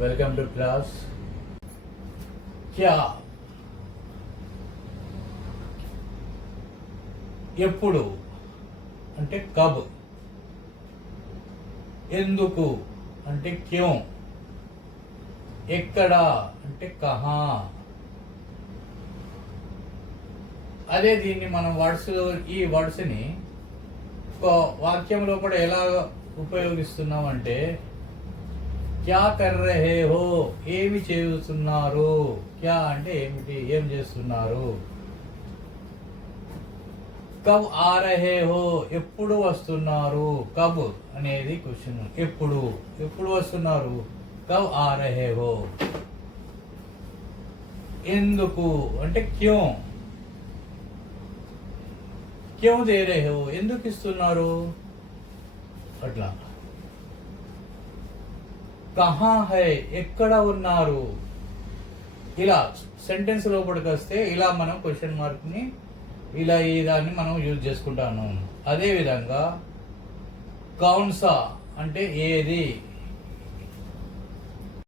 Welcome to class. క్యా ఎప్పుడు అంటే కబ్, ఎందుకు అంటే క్యూ, ఎక్కడ అంటే కహా. అదే దీన్ని మనం ఈ వర్డ్స్ని ఒక వాక్యంలో కూడా ఎలా ఉపయోగిస్తున్నాం అంటే క్యా కర్ రహే హో, ఏమి చేస్తున్నారు. క్యా అంటే ఏమిటి, ఏం చేస్తున్నారు. కబ్ ఆ రహే హో, ఎప్పుడు వస్తున్నారు. కబ్ అనేది క్వశ్చన్, ఎప్పుడు వస్తున్నారు. కబ్ ఆ రహే హో. ఎందుకు అంటే క్యూ దే రహే హో, ఎందుకు ఇస్తున్నారు అట్లా. కహా హై, ఎక్కడ ఉన్నారు. ఇలా సెంటెన్స్ లోపలికి వస్తే ఇలా మనం క్వశ్చన్ మార్క్ ని ఇలా ఈ దాన్ని మనం యూజ్ చేసుకుంటాను. అదే విధంగా కౌన్సా అంటే ఏది,